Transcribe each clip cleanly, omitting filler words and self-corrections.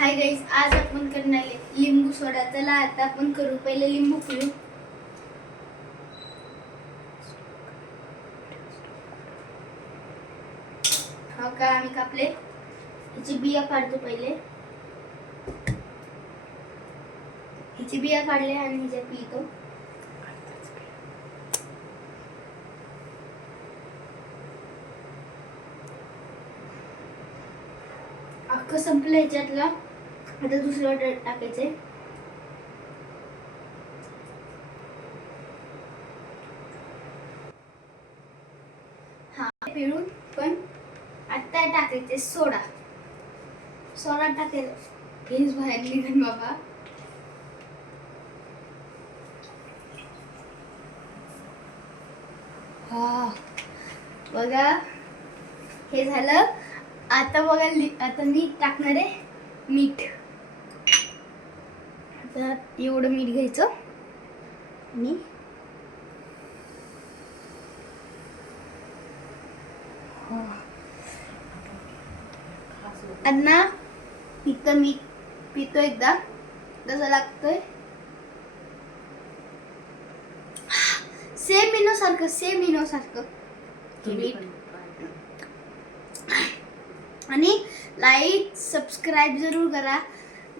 Hi guys, आज आपण करणार आहे लिंबू सोडा. चला आता आपण करू. पहिले लिंबू पिळू. हा का आम्ही कापले. ह्याची बिया काढतो पहिले. ह्याची बिया काढले आणि ह्याच्या पिळतो. अख्खं संपलं ह्याच्यातला. आता दुसरं टाकायचंय. हा पिळून पण आता टाकायचे सोडा. सोडा टाकायचा. फेस बाहेर निघन बाबा. हा बघा हे झालं. आता बघा आता मीठ टाकणार आहे. मीठ आता एवढं मीठ घ्यायचं आणि अण्णा पितो मीठ पितो एकदा कसं लागतंय. सेम इनो सारखं आणि लाईक सबस्क्राईब जरूर करा.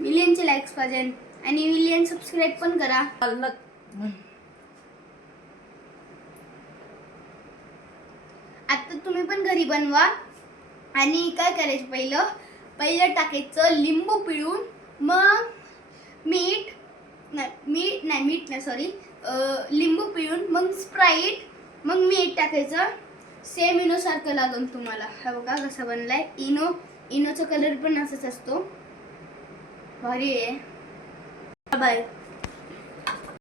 मिलियनचे लाईक्स पाहिजे आणि मिलियन सबस्क्राईब पण करा. आता तुम्ही पण घरी बनवा. आणि काय करायचं, पहिलं टाकायचं लिंबू पिळून, मग लिंबू पिळून, मग स्प्राईट, मग मीठ टाकायचं. सेम इनो सारखं लागून तुम्हाला. हा बघा कसा बनलाय. इनोचा कलर पण असाच असतो. भारी आहे. बाय.